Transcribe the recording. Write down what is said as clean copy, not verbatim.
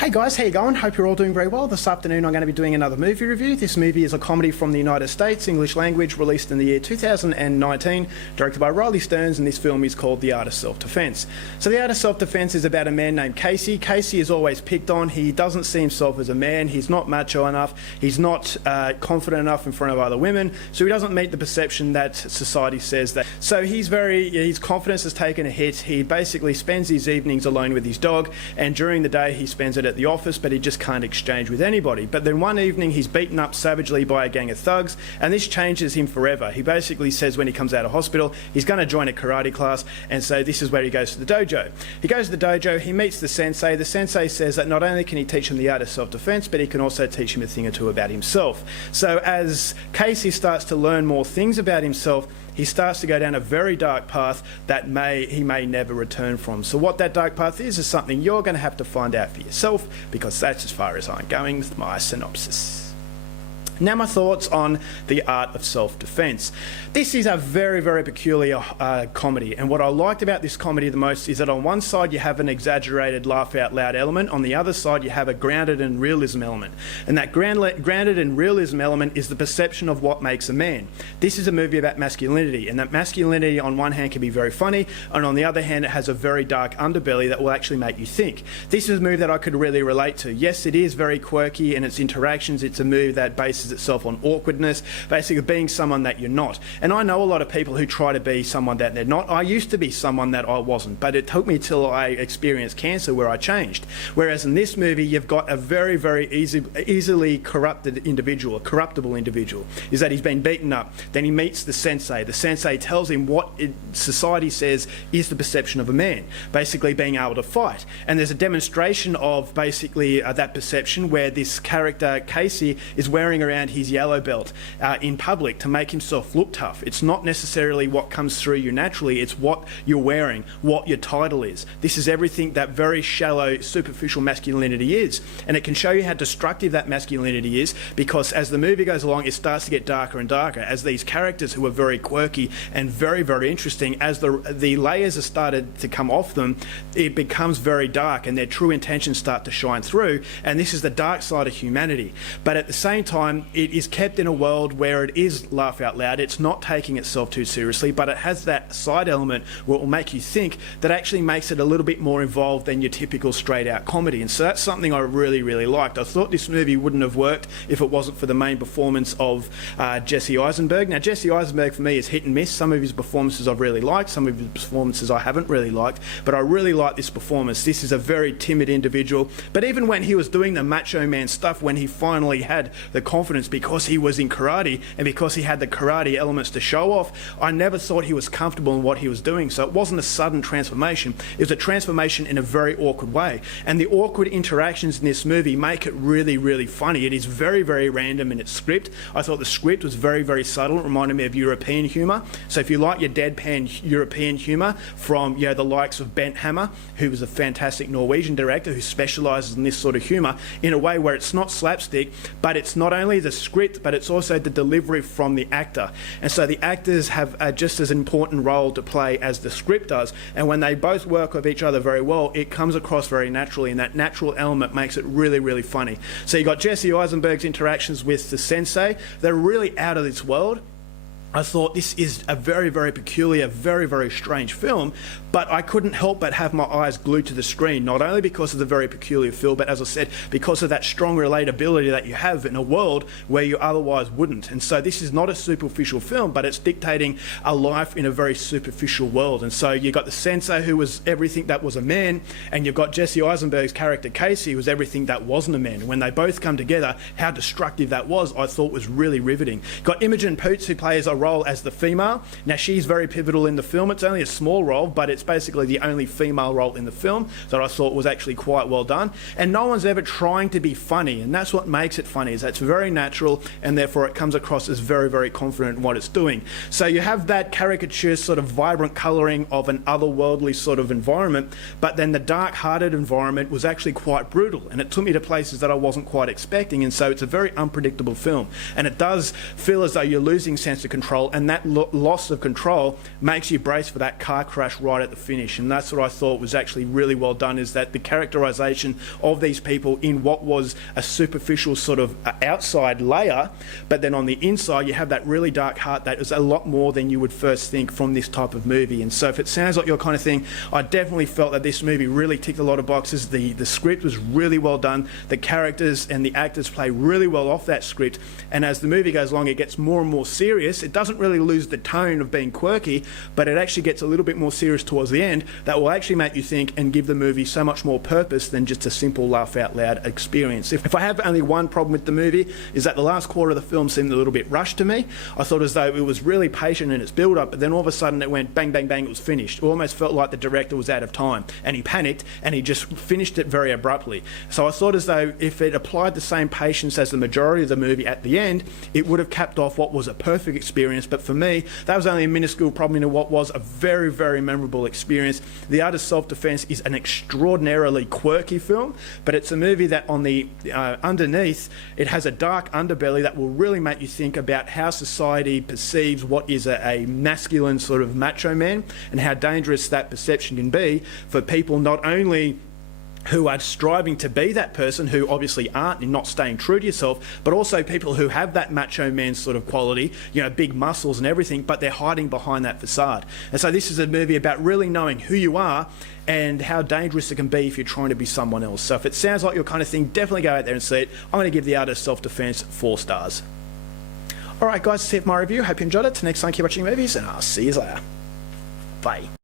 Hey guys, how you going? Hope you're all doing very well. This afternoon I'm going to be doing another movie review. This movie is a comedy from the United States, English language, released in the year 2019, directed by Riley Stearns, and this film is called The Art of Self-Defense. So The Art of Self-Defense is about a man named Casey. Casey is always picked on. He doesn't see himself as a man. He's not macho enough. He's not confident enough in front of other women, so he doesn't meet the perception that society says that. So his confidence has taken a hit. He basically spends his evenings alone with his dog, and during the day he spends it at the office, but he just can't exchange with anybody. But then one evening he's beaten up savagely by a gang of thugs, and this changes him forever. He basically says when he comes out of hospital he's going to join a karate class, and so this is where he goes to the dojo. He goes to the dojo, he meets the sensei. The sensei says that not only can he teach him the art of self-defense, but he can also teach him a thing or two about himself. So as Casey starts to learn more things about himself, he starts to go down a very dark path that he may never return from. So what that dark path is something you're going to have to find out for yourself, because that's as far as I'm going with my synopsis. Now my thoughts on The Art of Self-Defense. This is a very, very peculiar comedy, and what I liked about this comedy the most is that on one side you have an exaggerated laugh out loud element, on the other side you have a grounded and realism element. And that grounded and realism element is the perception of what makes a man. This is a movie about masculinity, and that masculinity on one hand can be very funny, and on the other hand it has a very dark underbelly that will actually make you think. This is a movie that I could really relate to. Yes, it is very quirky in its interactions. It's a movie that bases itself on awkwardness, basically being someone that you're not. And I know a lot of people who try to be someone that they're not. I used to be someone that I wasn't, but it took me till I experienced cancer where I changed. Whereas in this movie you've got a very, very easily corrupted individual, a corruptible individual, is that he's been beaten up. Then he meets the sensei. The sensei tells him what society says is the perception of a man, basically being able to fight. And there's a demonstration of basically that perception where this character Casey is wearing around his yellow belt in public to make himself look tough. It's not necessarily what comes through you naturally, it's what you're wearing, what your title is. This is everything that very shallow, superficial masculinity is. And it can show you how destructive that masculinity is, because as the movie goes along it starts to get darker and darker as these characters who are very quirky and very, very interesting, as the layers are started to come off them, it becomes very dark and their true intentions start to shine through, and this is the dark side of humanity. But at the same time it is kept in a world where it is laugh out loud. It's not taking itself too seriously, but it has that side element where it will make you think, that actually makes it a little bit more involved than your typical straight out comedy. And so that's something I really, really liked. I thought this movie wouldn't have worked if it wasn't for the main performance of Jesse Eisenberg. Now Jesse Eisenberg for me is hit and miss. Some of his performances I've really liked, some of his performances I haven't really liked, but I really like this performance. This is a very timid individual, but even when he was doing the macho man stuff, when he finally had the confidence because he was in karate and because he had the karate elements to show off, I never thought he was comfortable in what he was doing. So it wasn't a sudden transformation, it was a transformation in a very awkward way. And the awkward interactions in this movie make it really, really funny. It is very, very random in its script. I thought the script was very, very subtle. It reminded me of European humour. So if you like your deadpan European humour from the likes of Bent Hammer, who was a fantastic Norwegian director who specialises in this sort of humour in a way where it's not slapstick, but it's not only the script, but it's also the delivery from the actor. And so the actors have just as important role to play as the script does, and when they both work with each other very well, it comes across very naturally, and that natural element makes it really, really funny. So you got Jesse Eisenberg's interactions with the sensei. They're really out of this world. I thought this is a very, very peculiar, very, very strange film, but I couldn't help but have my eyes glued to the screen, not only because of the very peculiar feel, but as I said, because of that strong relatability that you have in a world where you otherwise wouldn't. And so this is not a superficial film, but it's dictating a life in a very superficial world. And so you've got the sensei who was everything that was a man, and you've got Jesse Eisenberg's character Casey who was everything that wasn't a man. And when they both come together, how destructive that was, I thought was really riveting. Got Imogen Poots, who plays a role as the female. Now she's very pivotal in the film. It's only a small role, but it's basically the only female role in the film that I thought was actually quite well done. And no one's ever trying to be funny, and that's what makes it funny, is that it's very natural, and therefore it comes across as very, very confident in what it's doing. So you have that caricature sort of vibrant colouring of an otherworldly sort of environment, but then the dark-hearted environment was actually quite brutal, and it took me to places that I wasn't quite expecting, and so it's a very unpredictable film. And it does feel as though you're losing sense of control control, and that loss of control makes you brace for that car crash right at the finish. And that's what I thought was actually really well done, is that the characterization of these people in what was a superficial sort of outside layer, but then on the inside you have that really dark heart that is a lot more than you would first think from this type of movie. And so if it sounds like your kind of thing, I definitely felt that this movie really ticked a lot of boxes. The script was really well done, the characters and the actors play really well off that script, and as the movie goes along it gets more and more serious. It doesn't really lose the tone of being quirky, but it actually gets a little bit more serious towards the end that will actually make you think and give the movie so much more purpose than just a simple laugh out loud experience. If I have only one problem with the movie, is that the last quarter of the film seemed a little bit rushed to me. I thought as though it was really patient in its build up, but then all of a sudden it went bang bang bang, it was finished. It almost felt like the director was out of time and he panicked and he just finished it very abruptly. So I thought as though if it applied the same patience as the majority of the movie at the end, it would have capped off what was a perfect experience. But for me, that was only a minuscule problem into what was a very, very memorable experience. The Art of Self-Defense is an extraordinarily quirky film, but it's a movie that on the underneath, it has a dark underbelly that will really make you think about how society perceives what is a masculine sort of macho man, and how dangerous that perception can be for people not only who are striving to be that person, who obviously aren't and not staying true to yourself, but also people who have that macho man sort of quality, you know, big muscles and everything, but they're hiding behind that facade. And so this is a movie about really knowing who you are and how dangerous it can be if you're trying to be someone else. So if it sounds like your kind of thing, definitely go out there and see it. I'm going to give The Art of Self-Defense 4 stars. Alright guys, that's it for my review. Hope you enjoyed it. Till next time, keep watching movies and I'll see you later. Bye.